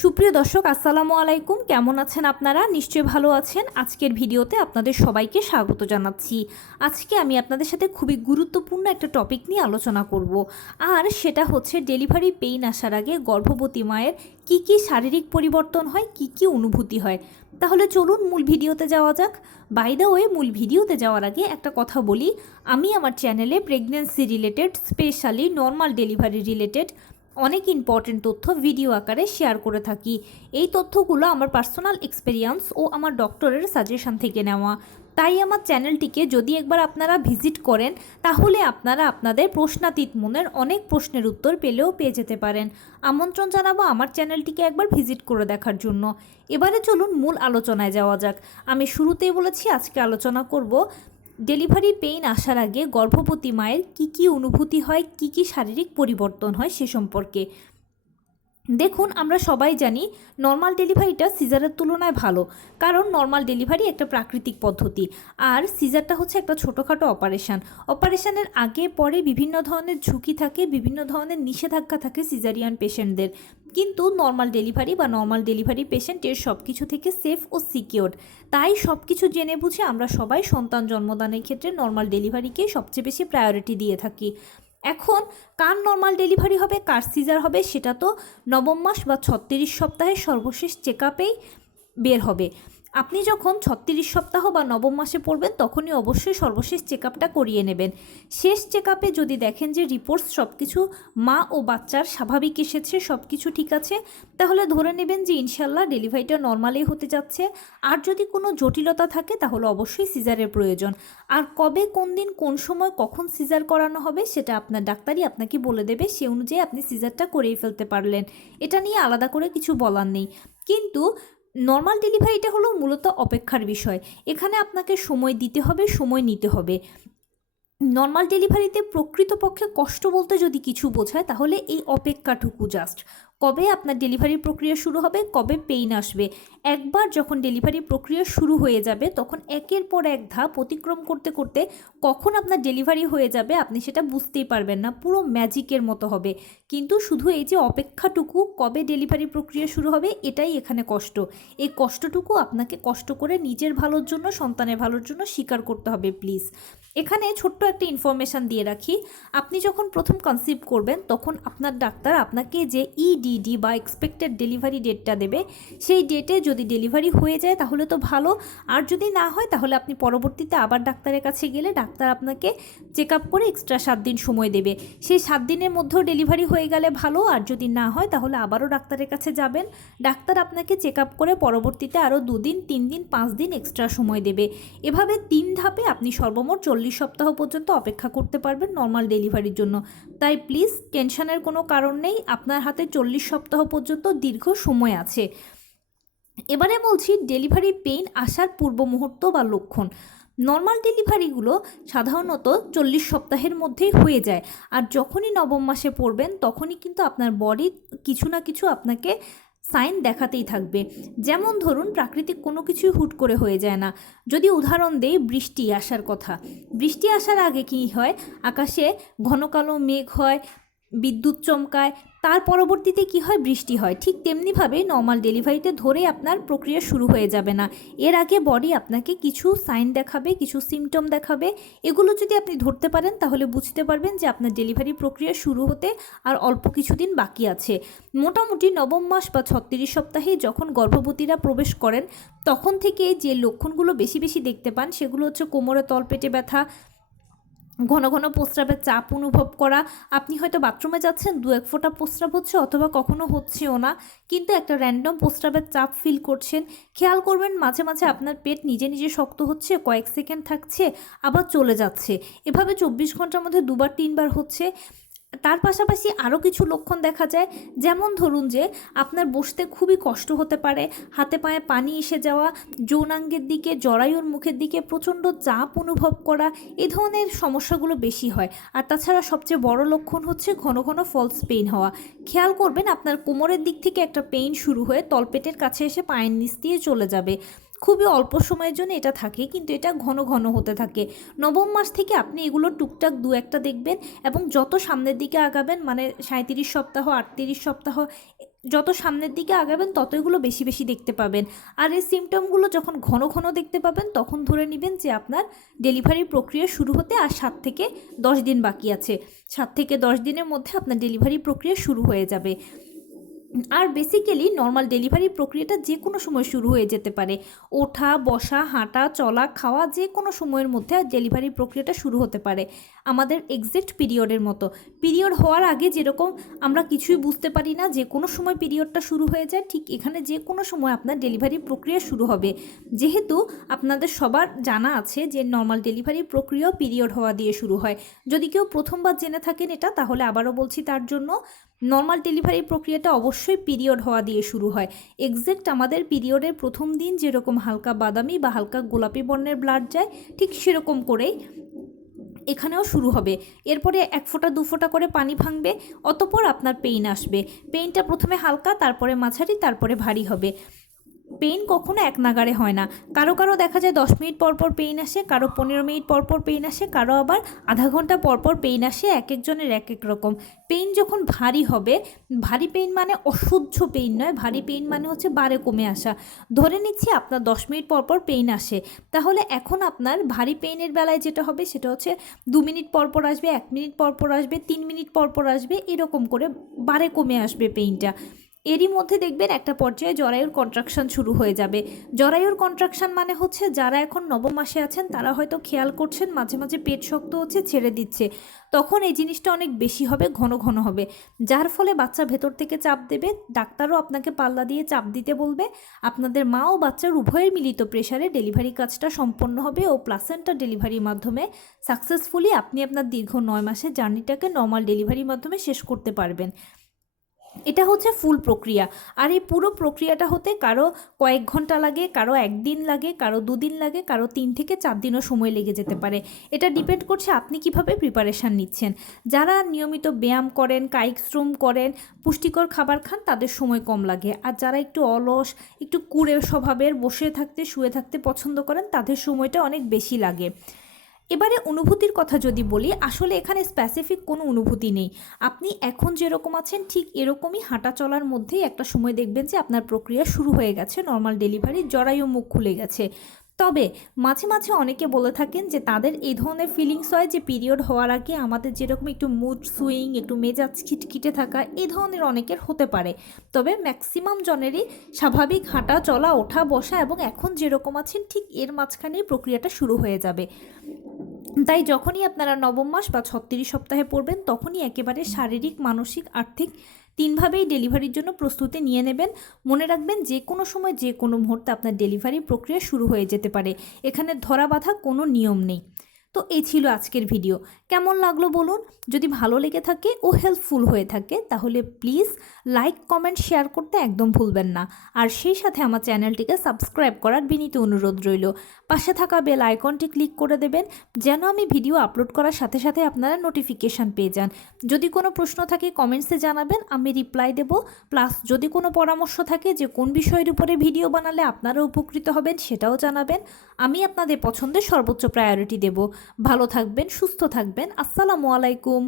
সুপ্রিয় দর্শক আসসালামু আলাইকুম, কেমন আছেন আপনারা? নিশ্চয়ই ভালো আছেন। আজকের ভিডিওতে আপনাদের সবাইকে স্বাগত জানাচ্ছি। আজকে আমি আপনাদের সাথে খুবই গুরুত্বপূর্ণ একটা টপিক নিয়ে আলোচনা করব, আর সেটা হচ্ছে ডেলিভারি পেইন আসার আগে গর্ভবতী মায়ের কি কি শারীরিক পরিবর্তন হয়, কি কি অনুভূতি হয়। তাহলে চলুন মূল ভিডিওতে যাওয়া যাক। বাই দ্য ওয়ে, মূল ভিডিওতে যাওয়ার আগে একটা কথা বলি, আমি আমার চ্যানেলে pregnancy related, specially normal delivery related অনেক ইম্পর্টেন্ট তথ্য ভিডিও আকারে শেয়ার করে থাকি। এই তথ্যগুলো আমার পার্সোনাল এক্সপেরিয়েন্স ও আমার ডক্টরের সাজেশন থেকে নেওয়া। তাই আমার চ্যানেলটিকে যদি একবার আপনারা ভিজিট করেন, তাহলে আপনারা আপনাদের প্রশ্নাতীত মনের অনেক প্রশ্নের উত্তর পেয়ে যেতে পারেন। আমন্ত্রণ জানাবো আমার চ্যানেলটিকে একবার ভিজিট করে দেখার জন্য। এবারে চলুন মূল আলোচনায় যাওয়া যাক। আমি শুরুতেই বলেছি আজকে আলোচনা করব ডেলিভারি পেইন আসার আগে গর্ভবতী মায়ের কি কি অনুভূতি হয়, কি কি শারীরিক পরিবর্তন হয় সে সম্পর্কে। দেখুন, আমরা সবাই জানি নর্মাল ডেলিভারিটা সিজারের তুলনায় ভালো, কারণ নর্মাল ডেলিভারি একটা প্রাকৃতিক পদ্ধতি, আর সিজারটা হচ্ছে একটা ছোটোখাটো অপারেশনের আগে পরে বিভিন্ন ধরনের ঝুঁকি থাকে, বিভিন্ন ধরনের নিষেধাজ্ঞা থাকে সিজারিয়ান পেশেন্টদের। কিন্তু নর্মাল ডেলিভারি পেশেন্টের সব কিছু থেকে সেফ ও সিকিওরড। তাই সব কিছু জেনে বুঝে আমরা সবাই সন্তান জন্মদানের ক্ষেত্রে নর্মাল ডেলিভারিকে সবচেয়ে বেশি প্রায়োরিটি দিয়ে থাকি। এখন কার নর্মাল ডেলিভারি হবে, কার সিজার হবে, সেটা তো নবম মাস বা 36 সপ্তাহের সর্বশেষ চেক আপেই বের হবে। আপনি যখন 36 সপ্তাহ বা নবম মাসে পড়বেন, তখনই অবশ্যই সর্বশেষ চেক আপটা করিয়ে নেবেন। শেষ চেক আপে যদি দেখেন যে রিপোর্টস সব কিছু মা ও বাচ্চার স্বাভাবিক এসেছে, সব কিছু ঠিক আছে, তাহলে ধরে নেবেন যে ইনশাল্লাহ ডেলিভারিটা নর্মালেই হতে যাচ্ছে। আর যদি কোনো জটিলতা থাকে তাহলে অবশ্যই সিজারের প্রয়োজন। আর কবে, কোন দিন, কোন সময়, কখন সিজার করানো হবে সেটা আপনার ডাক্তারই আপনাকে বলে দেবে। সে অনুযায়ী আপনি সিজারটা করেই ফেলতে পারলেন, এটা নিয়ে আলাদা করে কিছু বলার নেই। কিন্তু নর্মাল ডেলিভারিটা হলো মূলত অপেক্ষার বিষয়। এখানে আপনাকে সময় দিতে হবে, সময় নিতে হবে। নর্মাল ডেলিভারিতে প্রকৃতপক্ষে কষ্ট বলতে যদি কিছু বোঝায়, তাহলে এই অপেক্ষাটুকু জাস্ট। কবে আপনার ডেলিভারি প্রক্রিয়া শুরু হবে, কবে পেইন আসবে, একবার যখন ডেলিভারি প্রক্রিয়া শুরু হয়ে যাবে, তখন একের পর এক ধাপ অতিক্রম করতে করতে কখন আপনার ডেলিভারি হয়ে যাবে আপনি সেটা বুঝতেই পারবেন না, পুরো ম্যাজিকের মতো হবে। কিন্তু শুধু এই যে অপেক্ষাটুকু, কবে ডেলিভারি প্রক্রিয়া শুরু হবে, এটাই এখানে কষ্ট। এই কষ্টটুকু আপনাকে কষ্ট করে নিজের ভালোর জন্য, সন্তানের ভালোর জন্য স্বীকার করতে হবে প্লিজ। এখানে ছোট্ট একটা ইনফরমেশান দিয়ে রাখি, আপনি যখন প্রথম কনসিভ করবেন, তখন আপনার ডাক্তার আপনাকে যে ইডিডি বা এক্সপেক্টেড ডেলিভারি ডেটটা দেবে, সেই ডেটে যদি ডেলিভারি হয়ে যায় তাহলে তো ভালো, আর যদি না হয় তাহলে আপনি পরবর্তীতে আবার ডাক্তারের কাছে গেলে ডাক্তার আপনাকে চেক আপ করে এক্সট্রা 7 দিন সময় দেবে। সেই 7 দিনের মধ্যেও ডেলিভারি হয়ে গেলে ভালো, আর যদি না হয় তাহলে আবারও ডাক্তারের কাছে যাবেন। ডাক্তার আপনাকে চেক আপ করে পরবর্তীতে আরও 2 দিন, 3 দিন, 5 দিন এক্সট্রা সময় দেবে। এভাবে 3 ধাপে আপনি সর্বমোট 40 সপ্তাহ পর্যন্ত অপেক্ষা করতে পারবেন নর্মাল ডেলিভারির জন্য। তাই প্লিজ টেনশনের কোনো কারণ নেই, আপনার হাতে 40 সপ্তাহ পর্যন্ত দীর্ঘ সময় আছে। এবারে বলছি ডেলিভারি পেইন আসার পূর্ব মুহূর্ত বা লক্ষণ। নর্মাল ডেলিভারিগুলো সাধারণত 40 সপ্তাহের মধ্যেই হয়ে যায়, আর যখনই নবম মাসে পড়বেন তখনই কিন্তু আপনার বডি কিছু না কিছু আপনাকে সাইন দেখাতেই থাকবে। যেমন ধরুন, প্রাকৃতিক কোনো কিছুই হুট করে হয়ে যায় না। যদি উদাহরণ দেই, বৃষ্টি আসার কথা। বৃষ্টি আসার আগে কী হয়, আকাশে ঘন কালো মেঘ হয়, বিদ্যুৎ চমকায়, তার পরবর্তীতে কি হয়, বৃষ্টি হয়। ঠিক তেমনিভাবে নর্মাল ডেলিভারিতে ধরে আপনার প্রক্রিয়া শুরু হয়ে যাবে না। এর আগে বডি আপনাকে কিছু সাইন দেখাবে, কিছু সিমটম দেখাবে। এগুলো যদি আপনি ধরতে পারেন তাহলে বুঝতে পারবেন যে আপনার ডেলিভারি প্রক্রিয়া শুরু হতে আর অল্প কিছুদিন বাকি আছে। মোটামুটি নবম মাস বা 36 সপ্তাহে যখন গর্ভবতীরা প্রবেশ করেন, তখন থেকে যে লক্ষণগুলো বেশি বেশি দেখতে পান সেগুলো হচ্ছে কোমরে তলপেটে ব্যথা, ঘন ঘন প্রস্রাবের চাপ অনুভব করা। আপনি হয়তো বাথরুমে যাচ্ছেন, 2-1 ফোঁটা প্রস্রাব হচ্ছে, অথবা কখনো হচ্ছেও না, কিন্তু একটা র্যান্ডম প্রস্রাবের চাপ ফিল করছেন। খেয়াল করবেন মাঝে মাঝে আপনার পেট নিজে নিজে শক্ত হচ্ছে, কয়েক সেকেন্ড থাকছে, আবার চলে যাচ্ছে। এভাবে 24 ঘন্টার মধ্যে 2-3 বার হচ্ছে। তার পাশাপাশি আরও কিছু লক্ষণ দেখা যায়, যেমন ধরুন যে আপনার বসতে খুবই কষ্ট হতে পারে, হাতে পায়ে পানি এসে যাওয়া, যৌনাঙ্গের দিকে, জরায়ুর মুখের দিকে প্রচণ্ড চাপ অনুভব করা, এ ধরনের সমস্যাগুলো বেশি হয়। আর তাছাড়া সবচেয়ে বড় লক্ষণ হচ্ছে ঘন ঘন ফলস পেইন হওয়া। খেয়াল করবেন আপনার কোমরের দিক থেকে একটা পেইন শুরু হয়ে তলপেটের কাছে এসে পায়ের নিচ দিয়ে চলে যাবে। খুবই অল্প সময়ের জন্য এটা থাকে, কিন্তু এটা ঘন ঘন হতে থাকে। নবম মাস থেকে আপনি এগুলো টুকটাক 2-1টা দেখবেন, এবং যত সামনের দিকে আগাবেন, মানে 37 সপ্তাহ, 38 সপ্তাহ, যত সামনের দিকে আগাবেন তত এগুলো বেশি বেশি দেখতে পাবেন। আর এই সিমটমগুলো যখন ঘন ঘন দেখতে পাবেন তখন ধরে নেবেন যে আপনার ডেলিভারি প্রক্রিয়া শুরু হতে আর 7 থেকে 10 দিন বাকি আছে। 7 থেকে 10 দিনের মধ্যে আপনার ডেলিভারি প্রক্রিয়া শুরু হয়ে যাবে। আর বেসিক্যালি নর্মাল ডেলিভারি প্রক্রিয়াটা যে কোনো সময় শুরু হয়ে যেতে পারে। ওঠা, বসা, হাঁটা, চলা, খাওয়া যে কোনো সময়ের মধ্যে ডেলিভারি প্রক্রিয়াটা শুরু হতে পারে। আমাদের এক্সাক্ট পিরিয়ডের মতো, পিরিয়ড হওয়ার আগে যেরকম আমরা কিছুই বুঝতে পারি না, যে কোনো সময় পিরিয়ডটা শুরু হয়ে যায়, ঠিক এখানে যে কোনো সময় আপনার ডেলিভারি প্রক্রিয়া শুরু হবে। যেহেতু আপনাদের সবার জানা আছে যে নর্মাল ডেলিভারি প্রক্রিয়াও পিরিয়ড হওয়া দিয়ে শুরু হয়। যদি কেউ প্রথমবার জেনে থাকেন এটা, তাহলে আবারও বলছি তার জন্য, নর্মাল ডেলিভারি প্রক্রিয়াটা অবশ্যই পিরিয়ড হওয়া দিয়ে শুরু হয়। এক্স্যাক্ট আমাদের পিরিয়ডের প্রথম দিন যেরকম হালকা বাদামি বা হালকা গোলাপি বর্ণের ব্লাড যায়, ঠিক সেরকম করেই এখানেও শুরু হবে। এরপরে 1 ফোঁটা 2 ফোঁটা করে পানি ভাঙবে, অতঃপর আপনার পেইন আসবে। পেইনটা প্রথমে হালকা, তারপরে মাঝারি, তারপরে ভারী হবে। পেইন কখনো এক নাগাড়ে হয় না। কারো কারো দেখা যায় 10 মিনিট পর পর পেইন আসে, কারো 15 মিনিট পর পর পেইন আসে, কারো আবার আধা ঘন্টা পর পর পেইন আসে। এক একজনের এক এক রকম। পেইন যখন ভারী হবে, ভারী পেইন মানে অসহ্য পেইন নয়, ভারী পেইন মানে হচ্ছে বারে কমে আসা। ধরে নিচ্ছি আপনার 10 মিনিট পর পর পেইন আসে, তাহলে এখন আপনার ভারী পেইনের বেলায় যেটা হবে সেটা হচ্ছে 2 মিনিট পর পর আসবে, 1 মিনিট পর পর আসবে, 3 মিনিট পর পর আসবে, এরকম করে বারে কমে আসবে পেইনটা। এরই মধ্যে দেখবেন একটা পর্যায়ে জরায়ুর কন্ট্রাকশন শুরু হয়ে যাবে। জরায়ুর কন্ট্রাকশন মানে হচ্ছে যারা এখন নবম মাসে আছেন তারা হয়তো খেয়াল করছেন মাঝে মাঝে পেট শক্ত হচ্ছে, ছেড়ে দিচ্ছে, তখন এই জিনিসটা অনেক বেশি হবে, ঘন ঘন হবে, যার ফলে বাচ্চা ভেতর থেকে চাপ দেবে। ডাক্তারও আপনাকে পাল্লা দিয়ে চাপ দিতে বলবে। আপনাদের মা ও বাচ্চার উভয়ের মিলিত প্রেসারে ডেলিভারি কাজটা সম্পন্ন হবে ও প্লাসেন্টা ডেলিভারির মাধ্যমে সাকসেসফুলি আপনি আপনার দীর্ঘ 9 মাসের জার্নিটাকে নর্মাল ডেলিভারির মাধ্যমে শেষ করতে পারবেন। এটা হচ্ছে ফুল প্রক্রিয়া। আর এই পুরো প্রক্রিয়াটা হতে কারো কয়েক ঘন্টা লাগে, কারো 1 দিন লাগে, কারো 2 দিন লাগে, কারো 3 থেকে 4 দিনও সময় লেগে যেতে পারে। এটা ডিপেন্ড করছে আপনি কিভাবে প্রিপারেশান নিচ্ছেন। যারা নিয়মিত ব্যায়াম করেন, কায়িক শ্রম করেন, পুষ্টিকর খাবার খান, তাদের সময় কম লাগে। আর যারা একটু অলস, একটু কুঁড়ে স্বভাবের, বসে থাকতে শুয়ে থাকতে পছন্দ করেন, তাদের সময়টা অনেক বেশি লাগে। এবারে অনুভূতির কথা যদি বলি, আসলে এখানে স্পেসিফিক কোনো অনুভূতি নেই। আপনি এখন যেরকম আছেন ঠিক এরকমই হাঁটা চলার মধ্যেই একটা সময় দেখবেন যে আপনার প্রক্রিয়া শুরু হয়ে গেছে, নর্মাল ডেলিভারি, জরায়ু মুখ খুলে গেছে। তবে মাঝে মাঝে অনেকে বলে থাকেন যে তাদের এই ধরনের ফিলিংস হয় যে পিরিয়ড হওয়ার আগে আমাদের যেরকম একটু মুড সুইং, একটু মেজাজ খিটখিটে থাকা, এই ধরনের অনেকের হতে পারে। তবে ম্যাক্সিমাম জনেরই স্বাভাবিক হাঁটা চলা, ওঠা বসা এবং এখন যেরকম আছেন ঠিক এর মাঝখানেই প্রক্রিয়াটা শুরু হয়ে যাবে। তাই যখনই আপনারা নবম মাস বা 36 সপ্তাহে পড়বেন, তখনই একেবারে শারীরিক, মানসিক, আর্থিক 3ভাবেই ডেলিভারির জন্য প্রস্তুতি নিয়ে নেবেন। মনে রাখবেন যে কোনো সময় যে কোনো মুহূর্তে আপনার ডেলিভারি প্রক্রিয়া শুরু হয়ে যেতে পারে। এখানে ধরা বাঁধা কোনো নিয়ম নেই। তো এই ছিল আজকের ভিডিও। কেমন লাগলো বলুন। যদি ভালো লেগে থাকে ও হেল্পফুল হয়ে থাকে তাহলে প্লিজ লাইক, কমেন্ট, শেয়ার করতে একদম ভুলবেন না। আর সেই সাথে আমার চ্যানেলটিকে সাবস্ক্রাইব করার বিনীত অনুরোধ রইল। পাশে থাকা বেল আইকনটি ক্লিক করে দেবেন যেন আমি ভিডিও আপলোড করার সাথে সাথে আপনারা নোটিফিকেশান পেয়ে যান। যদি কোনো প্রশ্ন থাকে কমেন্টসে জানাবেন, আমি রিপ্লাই দেব। প্লাস যদি কোনো পরামর্শ থাকে যে কোন বিষয়ের উপরে ভিডিও বানালে আপনারা উপকৃত হবেন, সেটাও জানাবেন। আমি আপনাদের পছন্দের সর্বোচ্চ প্রায়োরিটি দেব। ভালো থাকবেন, সুস্থ থাকবেন। আসসালামু আলাইকুম।